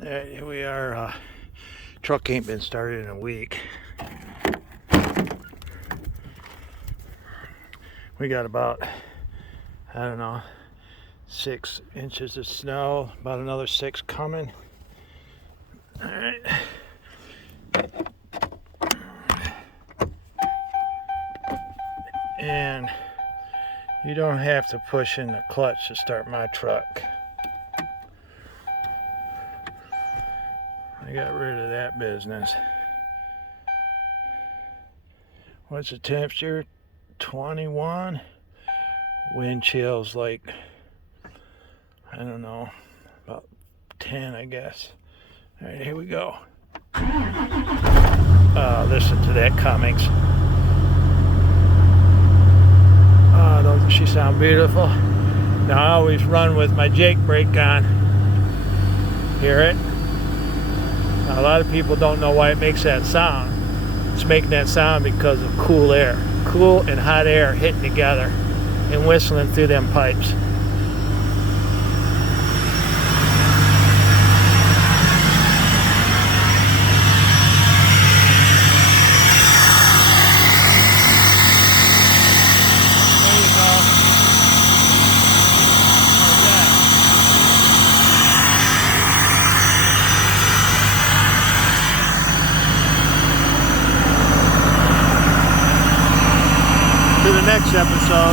Here we are. Truck ain't been started in a week. We got about, I don't know, 6 inches of snow, about another 6 coming. All right. And you don't have to push in the clutch to start my truck. I got rid of that business. What's the temperature? 21. Wind chill's like, I don't know, about 10, I guess. All right, here we go. Listen to that Cummins. Oh, doesn't she sound beautiful? Now I always run with my Jake brake on. Hear it? Now, a lot of people don't know why it makes that sound. It's making that sound because of cool air. Cool and hot air hitting together and whistling through them pipes. To the next episode.